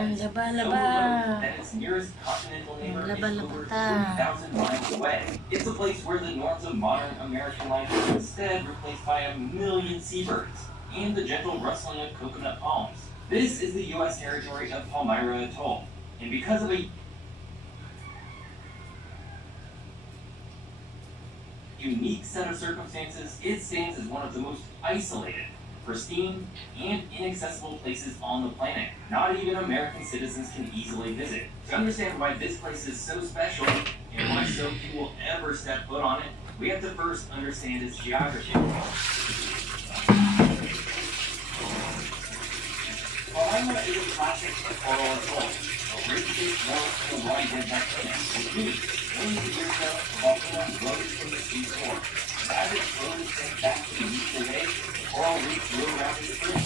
Ang is so laba-laba. remote that its nearest continental Ang neighbor is laba-laba over ta. 3,000 miles away. It's a place where the norms of modern American life are instead replaced by a million seabirds and the gentle rustling of coconut palms. This is the U.S. territory of Palmyra Atoll, and because of a unique set of circumstances, it stands as one of the most isolated, pristine, and inaccessible places on the planet. Not even American citizens can easily visit. To understand why this place is so special and why so few will ever step foot on it, we have to first understand its geography. Palmyra is a classic coral atoll, a rich relatively wide volcano with huge, millions of years ago, the volcano rose from the sea floor. As it slowly sank back to the neutral wave, the coral reef grew around its brim,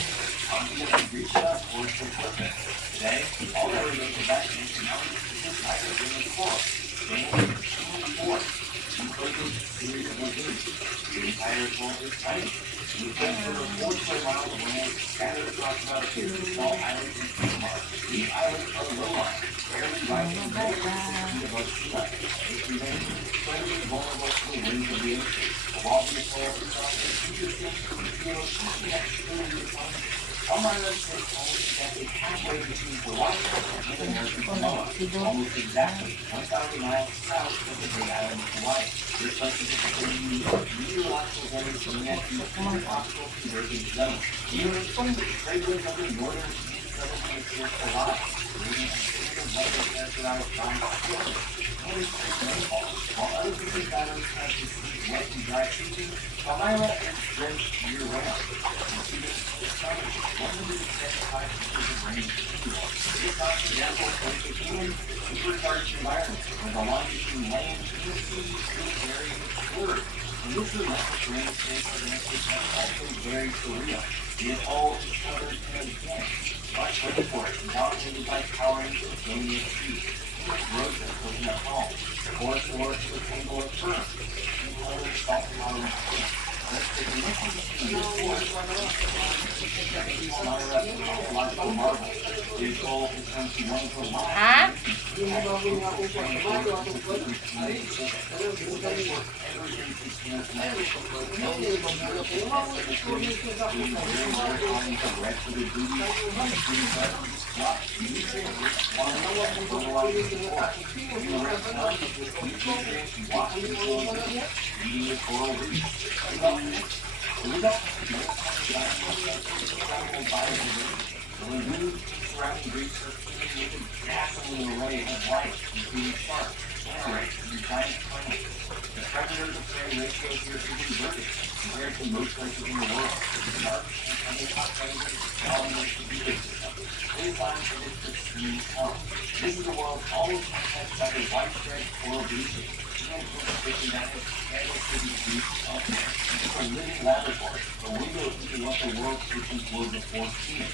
ultimately reached up towards the surface. Today, all that remains of that ancient mountain is this vibrant ring of coral, standing between four, enclosing a series of lagoons. The entire atoll is tiny. We came from a 4 square miles of land scattered across about 50 small islands in Panama. These islands are low-lying, barely rising more than 6 feet above sea level. They remain incredibly vulnerable to the winds of the ocean. The walls of the coral itself is interesting and feel easy at the Palmyra sits almost exactly halfway between Hawaii and American Samoa, almost exactly 1,000 miles south of the Great Island of Hawaii. This place is a unique meteorological zone known as the Tropical Convergence Zone. Here, the trade winds of the northern and southern hemispheres collide, creating a series of weather characterized by storms and extreme rainfall. While other Pacific islands have distinct wet and dry seasons, Palmyra is drenched year-round. Receiving the sun 175 inches of rain annually. This not example of a human supercharged environment where the line between land and sea is very blurred. And this relentless rain space landscape is also very surreal. The atoll is covered in a dense, lush rainforest dominated by towering Acacia trees. Groves of coconut palms, forest floor is a tangle of ferns, and other salt-tolerant plants. The connection between this forest and Palmyra is a topological marvel. The atoll is home to one of the largest coral reef. The lagoons surrounding reefs are filled with a dazzling array of life, including sharks, manta rays, and giant clams. The predator-to-prey ratio here is inverted compared to most places in the world. Sharks and other top predators dominate the ecosystem. They find that it's pristine health. This is a world almost untouched by the widespread coral bleaching. And fishing that has devastated reefs up there. It's a living laboratory, a window into what the world's oceans were before humans.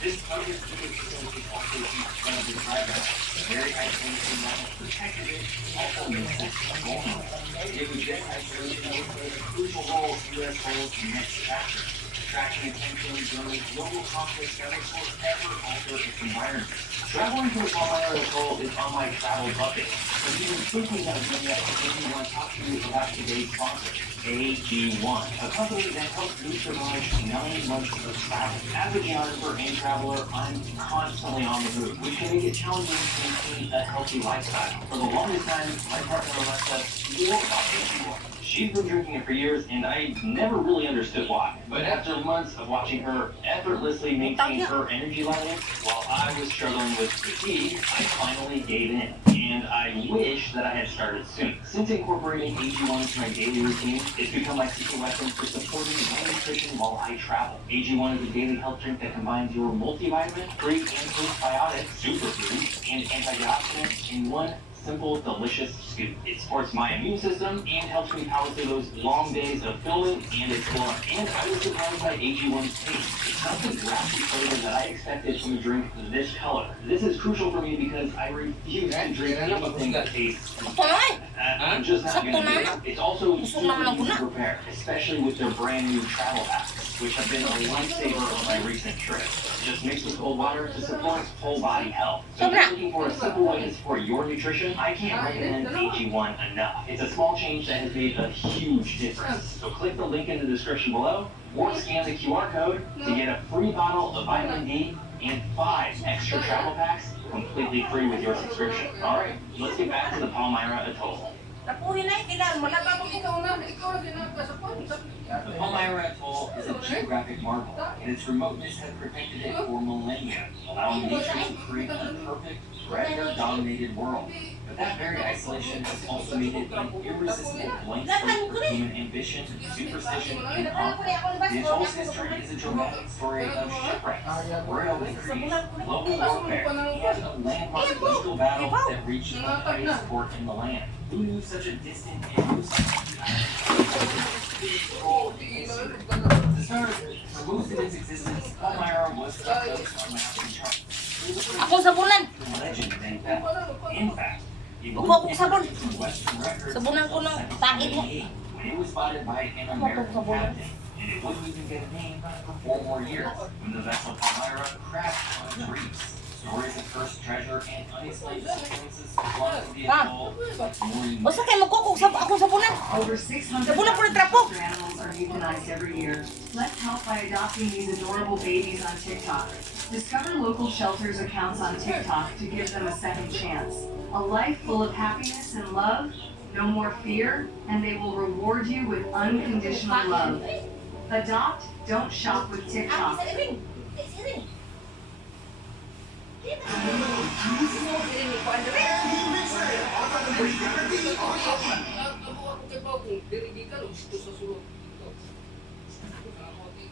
This focus ecosystem is also incredibly fragile. The very isolation that has protected it also makes it vulnerable. It was this isolation that played a crucial role in U.S. holds next chapter, attracting attention during global conflicts that would forever alter its environment. Traveling to the Palmyra Atoll is on my travel bucket, but even thinking of it yet, I want to talk to you about today's sponsor, AG1, a company that helps boost your life 9 months of travel. As a geographer and traveler, I'm constantly on the move, which can make it challenging to maintain a healthy lifestyle. For the longest time, my partner Alexa knew about AG1. She's been drinking it for years, and I never really understood why. But after months of watching her effortlessly maintain her energy levels while I was struggling with fatigue, I finally gave in. And I wish that I had started soon. Since incorporating AG1 into my daily routine, it's become my secret weapon for supporting my nutrition while I travel. AG1 is a daily health drink that combines your multivitamin, Greek and postbiotic, superfoods, and antioxidants in one simple, delicious scoop. It supports my immune system and helps me power through those long days of filming and exploring. And I was surprised by AG1's taste. It's not the grassy flavor that I expected from a drink this color. This is crucial for me because I refuse to drink anything that tastes. I'm just not going to do it. It's also super easy to prepare, especially with their brand new travel packs. which have been a lifesaver on my recent trips. Just mix with cold water to support whole body health. So if you're looking for a simple way to support your nutrition, I can't recommend AG1 enough. It's a small change that has made a huge difference. So click the link in the description below or scan the QR code to get a free bottle of vitamin D and 5 extra travel packs completely free with your subscription. Alright, let's get back to the Palmyra Atoll. The Palmyra Atoll is a geographic marvel, and its remoteness has protected it for millennia, allowing nature to create a perfect, predator-dominated world. But that very isolation has also made it an irresistible blank slate for human ambition, superstition, and conflict. The atoll's history is a dramatic story of shipwrecks, royal victories, global warfare, and a landmark legal battle that reached the highest court in the land. Who knew such a distant and elusive to start, for most of its existence, Palmyra was a place on mountain chart. Ako sabunan. Legend and fact. In fact, Upo akong sabon. Sabunan ko ng takid mo. when it was spotted by an American captain, and it wouldn't even get a name for 4 more years when the vessel Palmyra crashed on its reefs. Stories of cursed treasure and unexplained disappearances belong to the atoll. Basta kayo magkukog akong sabunan. Over 600 Sabunan po ng trapo. animals are euthanized every year. Let's help by adopting these adorable babies on TikTok. Discover local shelters accounts on TikTok to give them a second chance. A life full of happiness and love, no more fear, and they will reward you with unconditional love. Adopt, don't shop with TikTok.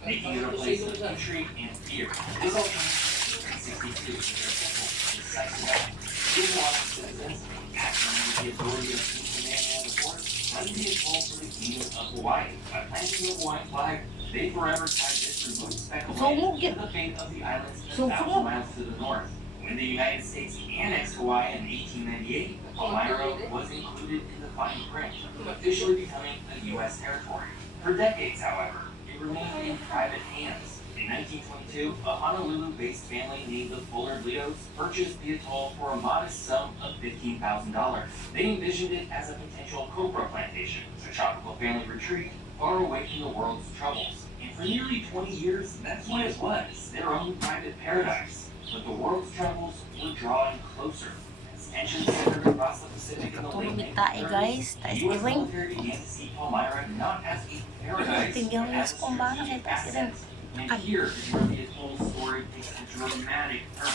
Making it a place of intrigue and fear. This alternative 1962 is their simple, decisive act. Giving law to citizens, acting with the authority of the man and the court, running the atoll for the kingdom of Hawaii. By planting the Hawaiian flag, they forever tied this remote speck of land to the fate of the islands 1,000 miles to the north. When the United States annexed Hawaii in 1898, Palmyra was included in the fine print, officially becoming a U.S. territory. For decades, however, it remained in private hands. In 1922, a Honolulu-based family named the Bullard Leos purchased the atoll for a modest sum of $15,000. They envisioned it as a potential copra plantation, a tropical family retreat far away from the world's troubles. And for nearly 20 years, that's what it was, their own private paradise. But the world's troubles were drawing closer. As tensions centered across the Pacific in the late 1930s, the U.S. military began to see Palmyra not as a paradise, but as a strategic asset. And here is where the atoll story takes a dramatic turn.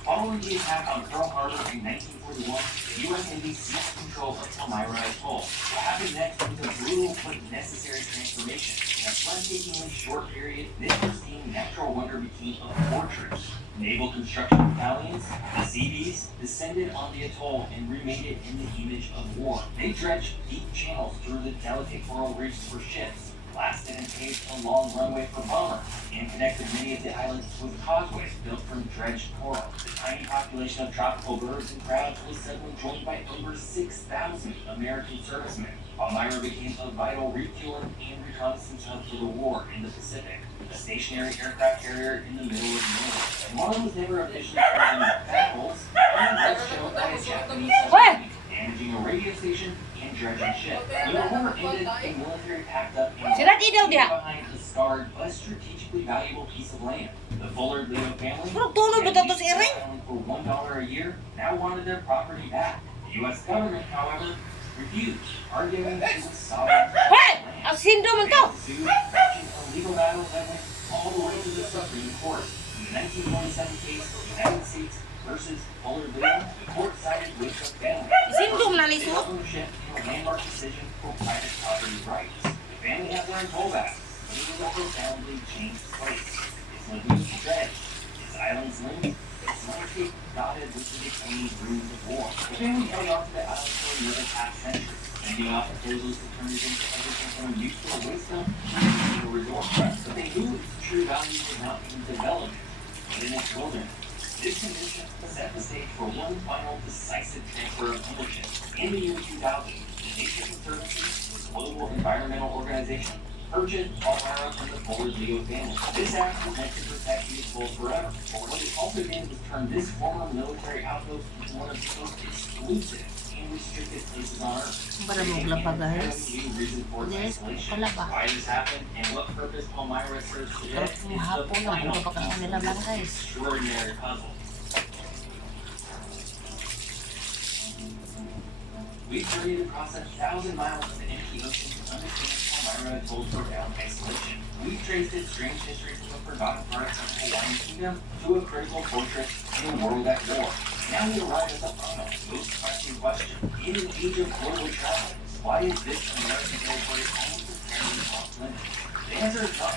Following the attack on Pearl Harbor in 1941, the U.S. Navy seized control of Palmyra Atoll. What happened next was a brutal but necessary transformation. In a breathtakingly short period, this pristine natural wonder became a fortress. Naval construction battalions, the Seabees, descended on the atoll and remade it in the image of war. They dredged deep channels through the delicate coral reefs for ships, blasted and paved a long runway for bombers, and connected many of the islands with causeways built from dredged coral. The tiny population of tropical birds and crabs was suddenly joined by over 6,000 American servicemen. Palmyra became a vital refueling and reconnaissance hub for the war in the Pacific, a stationary aircraft carrier in the middle of nowhere. And while it was never officially fought in battles, it was shown by a Japanese submarine, damaging a radio station and dredging ship. When the war ended, the military packed up and left behind a scarred but strategically valuable piece of land. The Bullard Leo family, settling for $1 a year, now wanted their property back. The U.S. government, however, refused, arguing it was sovereign land. Sued, matching a legal battle that went all the way to the Supreme Court. In the 1927 case, United States versus Bullard Leo, the court sided with the family. They held ownership in a landmark decision for private property rights. The family had their atoll back, but it was a profoundly changed place. Its lagoons dredged, its islands linked, its landscape dotted with the decaying ruins of war. The family held on to the island for another half-century, sending off proposals to turn it into everything from a useful waste dump to a resort. But they knew its true value was not in development, but in its wilderness. This condition set the stage for one final decisive transfer of ownership. In the year 2000, the Nature Conservancy, a global environmental organization, Purchase Palmyra from the Fuller Leo family. This act was meant to protect these bulls forever. But what it also did was turn this former military outpost into one of the most exclusive and restricted places on Earth. Para maglaba guys. New reason for its Yes, isolation. palaba. Why this happened and what purpose Palmyra serves today is Yung hapon the lang, final hindi pa kasi nilaban guys. extraordinary puzzle. We've journeyed across 1,000 miles of the empty ocean to understand Palmyra Atoll's profound isolation. We've traced its strange history from a forgotten part of the Hawaiian kingdom to a critical fortress in a world at war. Now we arrive at the final, most pressing question. In an age of global travel, why is this American territory almost entirely off limits? The answer is not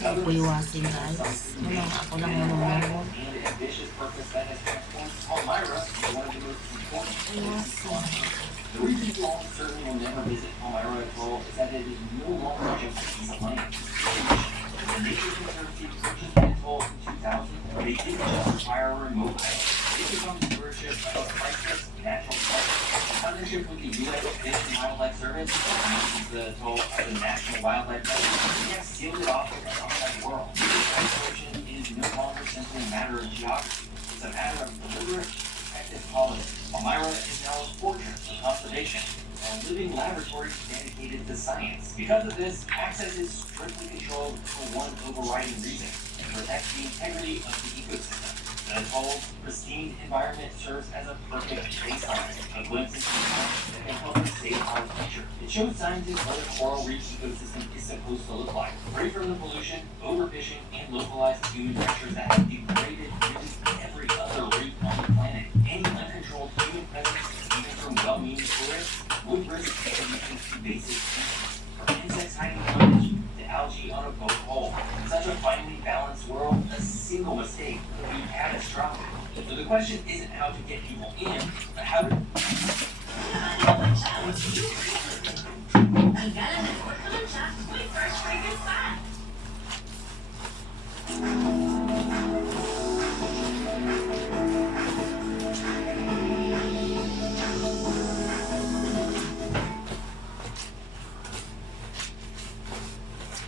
Ako iwasin guys. Wala ako lang and the ambitious purpose that has transformed Palmyra into one of the most important places on Earth. The reason you almost certainly will never visit Palmyra Atoll is that it is no longer just a piece of land. The Nature Conservancy purchased the atoll in 2000. They didn't just acquire a remote island. They took on the stewardship of a priceless natural park. In partnership with the U.S. Fish and Wildlife Service, which uses the atoll as a national wildlife refuge, we have sealed it off from the outside world. This isolation is no longer simply a matter of geography. It's a matter of deliberate, protective policy. Palmyra is now a fortress of conservation, a living laboratory dedicated to science. Because of this, access is strictly controlled for one overriding reason: to protect the integrity of the ecosystem. The atoll's pristine environment serves as a perfect baseline, a glimpse into the past that can help us save our future. It shows scientists what a coral reef ecosystem is supposed to look like, free from the pollution, overfishing, and localized human pressures that have degraded nearly every other reef on the planet. Any uncontrolled human presence, even from well-meaning tourists, would risk introducing to basic species, from insects hiding plumage to algae on a boat hull. In such a finely balanced world, a single mistake would be catastrophic. So the question isn't how to get people in, but how to... Ang gala ng Portulansya, may fresh fragrance pa!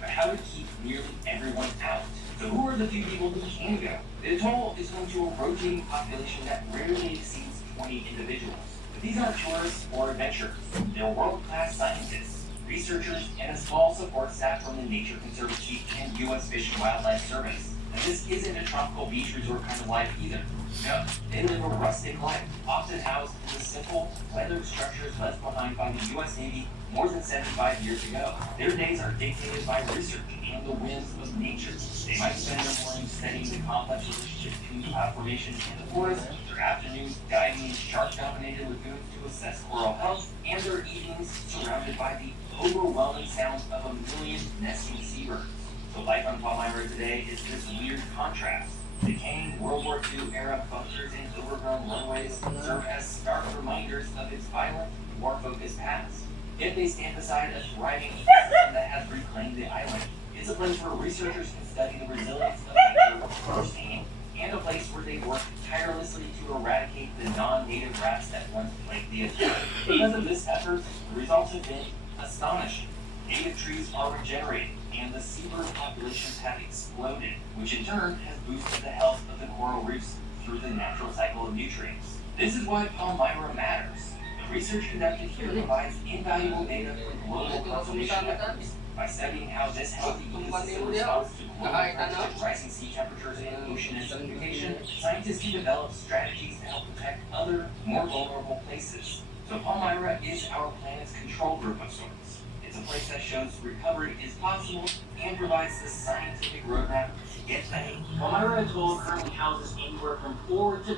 But how to keep nearly everyone out. So who are the few people who can go? The atoll is home to a rotating population that rarely exceeds 20 individuals. But these aren't tourists or adventurers. They're world-class scientists, researchers, and a small support staff from the Nature Conservancy and U.S. Fish and Wildlife Service. And this isn't a tropical beach resort kind of life either. No, they live a rustic life, often housed in the simple, weathered structures left behind by the U.S. Navy more than 75 years ago. Their days are dictated by research and the whims of nature. They might spend their mornings studying the complex relationship between cloud formation and the forest, their afternoons diving in shark-dominated lagoons to assess coral health, and their evenings surrounded by the overwhelming sounds of a million nesting seabirds. So life on Palmyra today is this weird contrast. Decaying World War II era bunkers and overgrown runways serve as stark reminders of its violent, war-focused past. Yet they stand beside a thriving ecosystem that has reclaimed the island. It's a place where researchers can study the resilience of nature firsthand, and a place where they work tirelessly to eradicate the non-native rats that once plagued the atoll. Because of this effort, the results have been astonishing. Native trees are regenerating, and the seabird populations have exploded, which in turn has boosted the health of the coral reefs through the natural cycle of nutrients. This is why Palmyra matters. The research conducted here provides invaluable data for global conservation efforts. By studying how this healthy ecosystem responds to global pressures, rising sea temperatures, and ocean acidification, scientists can develop strategies to help protect other, more vulnerable places. So Palmyra is our planet's control group of sorts. It's a place that shows recovery is possible and provides the scientific roadmap to get there. Palmyra Atoll currently houses anywhere from 4 to